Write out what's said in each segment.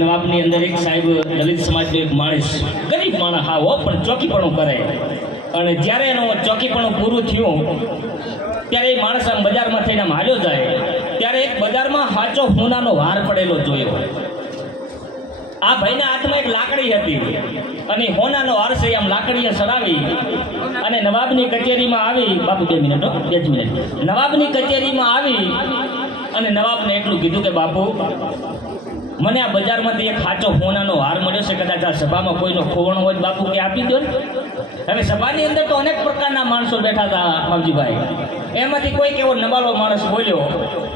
નવાબની અંદર એક સાહેબ દલિત સમાજનો એક માણસ, ગરીબ માણસ હા હો, પણ ચોકીપણું કરે. અને જ્યારે એનું ચોકીપણું પૂરું થયું ત્યારે એ માણસ આમ બજારમાં થઈને આમ હાલ્યો જાય ત્યારે એક બજારમાં સાચો સોનાનો હાર પડેલો જોયો. આ ભાઈના હાથમાં એક લાકડી હતી અને સોનાનો હાર છે આમ લાકડીએ સડાવી અને નવાબની કચેરીમાં આવી. બાપુ 2 મિનિટ, 2 મિનિટ. નવાબની કચેરીમાં આવી અને નવાબને એટલું કીધું કે બાપુ, મને આ બજારમાંથી એક સાચો સોનાનો હાર મળ્યો છે, કદાચ આ સભામાં કોઈનો ખોવણો હોય બાપુ કે આપી દો. હવે સભાની અંદર તો અનેક પ્રકારના માણસો બેઠા હતા બાપજીભાઈ. એમાંથી કોઈક એવો નવાલો માણસ બોલ્યો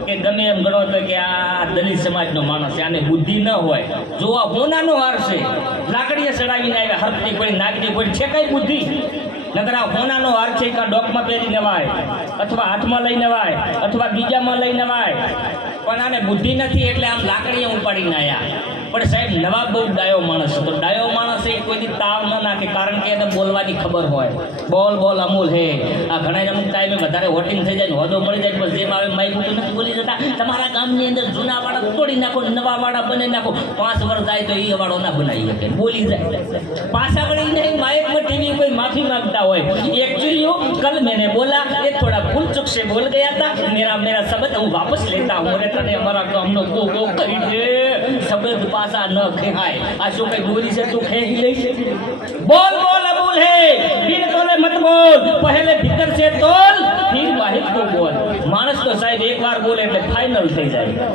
કે ગમે એમ ગણો તો કે આ દલિત સમાજનો માણસ છે, આને બુદ્ધિ ન હોય. જો આ સોનાનો હાર છે, લાકડીએ ચડાવીને આવ્યા, હરકતી પડી નાગતી પડી, છે કઈ બુદ્ધિ? નકર આ સોનાનો હાર છે કાં ડોકમાં પહેરીને વાય, અથવા હાથમાં લઈને વાય, અથવા બીજામાં લઈને વાય, પણ આને બુદ્ધિ નથી એટલે આમ લાકડીએ ઉપાડીને આવ્યા. પણ સાહેબ નવાબ બહુ ડાયો માણસ હતો. ડાયો માણસ એ કોઈથી તાવ ન નાખે, કારણ કે એને બોલવાની ખબર હોય. બોલ બોલ અમૂલ હે. આ ઘણા અમુક ટાઈમે વધારે વોટિંગ થઈ જાય ને હોદો મળી જાય, બસ જેમ આવે માઇક નથી બોલી જતા, તમારા ગામની અંદર જૂના વાળા તોડી નાખો, નવા વાળા બનાવી નાખો. 5 વર્ષ જાય તો એ વાળો ના બનાવી શકે, બોલી જાય. પાછા વળી નહીં માઇકમાં ટીવી કોઈ માફી માંગતા હોય. एक्चुअली कल मैंने बोला ये थोड़ा भूल चुक से बोल गया था, मेरा शब्द હું વાપસ લેતા હું. તને અમારા ગામનો ગો કરી દે, શબ્દ પાછા ન ખેહાય. આ શું કઈ બોલી છે તું ખેહી લઈશ? બોલ બોલ અબુલ હે, બિન તોલે મત બોલ, પહેલે ભીતર से તોલ, फिर વાહિદ को બોલ. માણસ તો સાહેબ એકવાર બોલે એટલે ફાઇનલ થઈ જાય.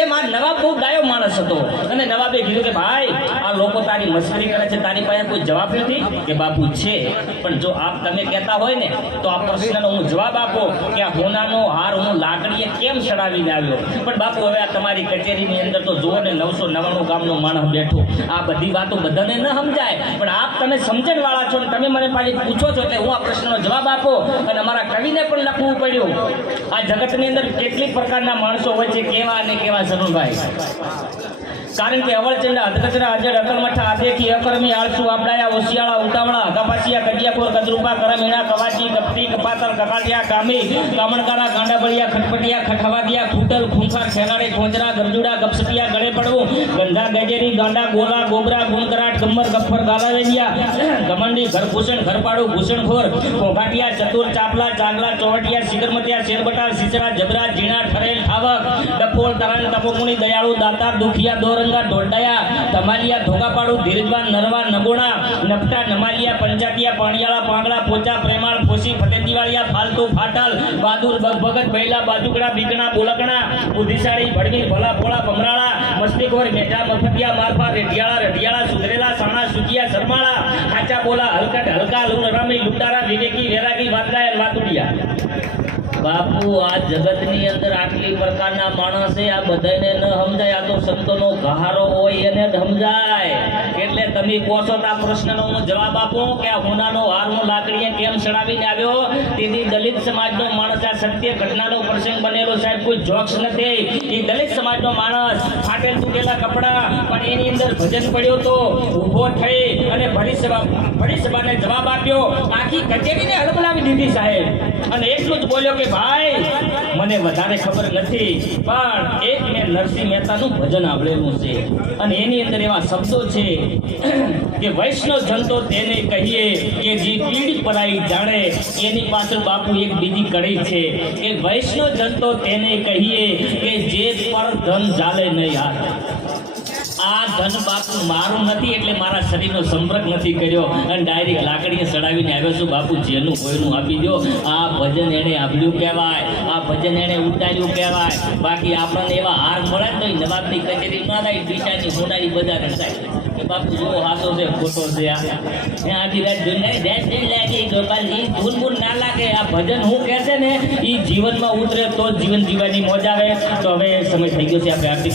એ માર નવાબ બહુ ડાયો માણસ હતો અને નવાબે કીધું કે ભાઈ આ લોકો તારી મસ્કરી કરે છે, તારી પાસે કોઈ જવાબ નથી? કે બાપુ છે, પણ જો આપ તમે કહેતા હોય ને તો આ પ્રશ્નનો હું જવાબ આપો કે આ સોનાનો હાર હું લાકડીએ કેમ ચડાવીને આવ્યો. પણ બાપુ હવે આ તમારી કચેરીની અંદર તો જુઓ ને 999 ગામનો માણસ બેઠો, આ બધી વાતો બધાને ન સમજાય, પણ આપ તમે સમજણવાળા છો ને તમે મને પાછી પૂછો છો એટલે હું આ પ્રશ્નનો જવાબ આપો. અને અમારા કવિને પણ લખવું પડ્યું. આ જગતની અંદર કેટલી પ્રકારના માણસો હોય છે, કેવા અને કેવા સરુણભાઈ. કારણ કે અવળચંડા અધકચરા અજડ અકલમઠા આદેખી અકર્મી આળસુ આપડાયા ઓશિયાળા ઉતાવળા અગાપાસિયા કડિયાપોર કદરૂપા કરમીણા કવાચી કપટી કપાતર કકાટિયા કામી કામણકારા ગાંડાબળિયા ખટપટિયા ખઠવાદિયા ખૂટલ ખૂંખાર ખેલાડે ખોંજરા ગરજુડા ગપસપિયા ગળે પડવું ગંધા ગજેરી ગાંડા ગોલા ગોબરા ગુણકરાટ ગમ્મર ગફ્ફર ગાલાવેલિયા ગમંડી ઘરભૂષણ ઘરપાડું ભૂષણખોર કોઘાટિયા ચતુર ચાપલા ચાંગલા ચોવટિયા સિગરમતિયા શેરબટા સિસરા જબરા ઝીણા ઠરેલ ઠાવક ડફોળ તરાણ તપોમુનિ દયાળુ દાતાર દુખિયા દોરંગા ઢોડાયા ધમાલિયા ધોગાપાડું ધીરજવાન નરવા નગોણા નપટા નમાલિયા પંચાટિયા પાણીયાળા પાંગળા પોચા પ્રેમાળ ફોસી ફટેદીવાળિયા ફાલતુ ફાટલ બહાદુર ભગત બૈલા બાજુકડા બીકણા બોલકણા બુદ્ધિશાળી ભડવી ભલા ભોળા ભમરાળા મસ્તીખોર મેઠા મફતિયા મારફા રેઢિયાળા રઢિયાળા સુધરેલા સાણા સુકિયા શરમાળા કાચા બોલા હલકટ હલકા લૂણ રમી લૂંટારા વિવેકી વેરાગી વાતરાયલ વાતુડિયા. બાપુ આ જગતની અંદર આટલી પ્રકારના માણસ છે, આ બધાને ન સમજાય. આ તો સંતોનો ગહારો હોય એને જ સમજાય. એટલે તમે કહો છો આ પ્રશ્નનો હું જવાબ આપું કે આ સોનાનો હાર હું લાકડીએ કેમ ચડાવીને આવ્યો. તેથી દલિત સમાજનો માણસ, આ સત્ય ઘટનાનો પ્રસંગ બનેલો સાહેબ, કોઈ જોક્સ નથી. એ દલિત સમાજનો માણસ ફાટેલ તૂટેલા કપડા પણ એની અંદર ભજન પડ્યો તો ઊભો થઈ અને ભરી સભાને જવાબ આપ્યો. આખી કચેરીને હડબડાવી દીધી સાહેબ. અને એટલું જ બોલ્યો કે ભાઈ મને વધારે ખબર નથી, પણ એક મેં નરસિંહ મહેતાનું ભજન આવડેલું છે અને એની અંદર એવા શબ્દો છે કે વૈષ્ણવ જનતો તેને કહીએ કે જે પીડ પરાઈ જાણે. એની પાછળ બાપુ એક બીજી કડી છે કે વૈષ્ણવ જનતો તેને કહીએ કે જે પર ધન ચાલે નહીં. આ ધન બાપુ મારું નથી એટલે મારા શરીરનો સંપર્ક નથી કર્યો અને ડાયરેક્ટ લાકડીએ ચડાવીને આવ્યો છું. બાપુ જેનું કોઈનું આપી દો. આ ભજન એને આભલ્યું કહેવાય, આ ભજન એને ઉતાર્યું કહેવાય. બાકી આપણને એવા હાર મળે તો નવાબની કચેરી ના થાય, ડીસાની હોનારી બજાર થાય કે બાપુ જો હાથો છે ખોટો છે. આખી રાત જોઈને લાગી ગોપાલજી ધૂન ભૂન ના લાગે. આ ભજન હું કહે છે ને એ જીવનમાં ઉતરે તો જીવન જીવવાની મોજ આવે. તો હવે સમય થઈ ગયો છે આપણે આર્થિક